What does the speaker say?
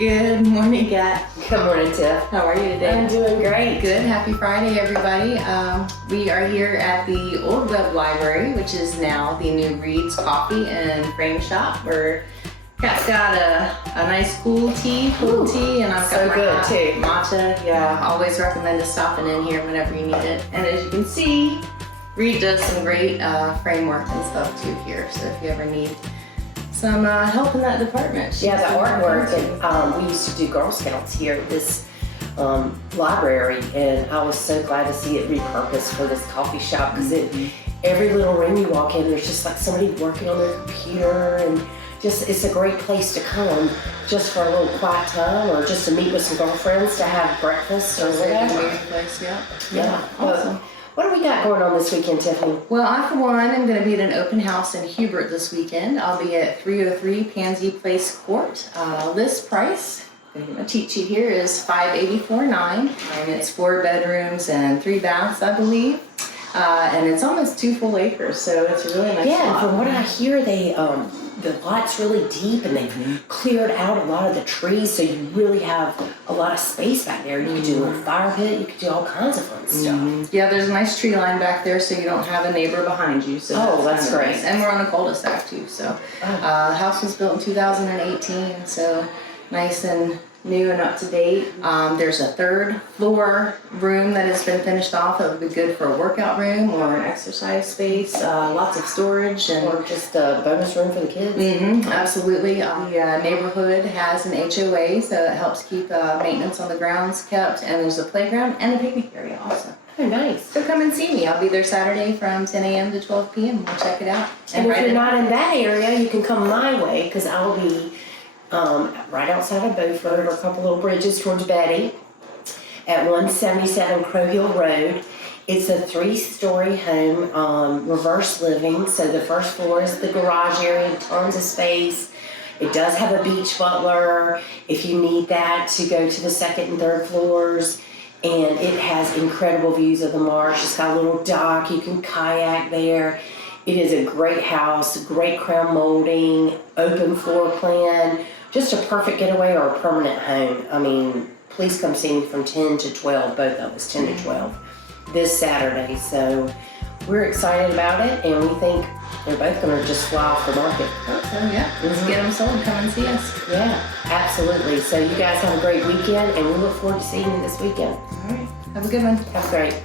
Good morning, Kat. Good morning, Tiff. How are you today? I'm doing great. Good. Happy Friday, everybody. We are here at the Old Web Library, which is now the new Reid's Coffee and Frame Shop, where Kat's got a nice cool tea, and I've got So my good, hot too. matcha. Yeah, always recommend stopping in here whenever you need it. And as you can see, Reid does some great framework and stuff too here. So if you ever need some help in that department. Yeah, the artwork, and we used to do Girl Scouts here at this library, and I was so glad to see it repurposed for this coffee shop, because every little room you walk in, there's just like somebody working on their computer, and just it's a great place to come just for a little quiet time, or just to meet with some girlfriends to have breakfast or whatever. Place, yeah. Yeah, Awesome. What do we got going on this weekend, Tiffany? Well, I, for one, am going to be at an open house in Hubert this weekend. I'll be at 303 Pansy Place Court. List price, I'm going to get my cheat sheet here, is $584.9, and it's 4 bedrooms and 3 baths, I believe. And it's almost 2 full acres, so it's a really nice Yeah, lot. and from what I hear, they the lot's really deep, and they've cleared out a lot of the trees, so you really have a lot of space back there. You could do a little fire pit, you could do all kinds of fun stuff. Yeah, there's a nice tree line back there, so you don't have a neighbor behind you. So That's kind of great. nice. And we're on a cul-de-sac too. So the house was built in 2018, so nice and new and up to date. There's a 3rd floor room that has been finished off that would be good for a workout room or an exercise space. Lots of storage and Or just a bonus room for the kids. absolutely. The neighborhood has an HOA, so it helps keep maintenance on the grounds kept. And there's a playground and a picnic area also. Oh, nice. So come and see me. I'll be there Saturday from 10 a.m. to 12 p.m. We'll check it out. And if right you're not in that area, you can come my way, because I'll be right outside of Beaufort, or a couple little bridges towards Betty, at 177 Crow Hill Road. It's a 3-story home, reverse living. So the first floor is the garage area, tons of space. It does have a beach butler if you need that to go to the 2nd and 3rd floors. And it has incredible views of the marsh. It's got a little dock, you can kayak there. It is a great house, great crown molding, open floor plan, just a perfect getaway or a permanent home. I mean, please come see me from 10 to 12, both of us, 10 to 12, this Saturday. So we're excited about it, and we think they're both going to just fly off the market. So yeah, let's get them sold. Come and see us. Yeah, absolutely. So you guys have a great weekend, and we look forward to seeing you this weekend. All right. Have a good one. Have a great.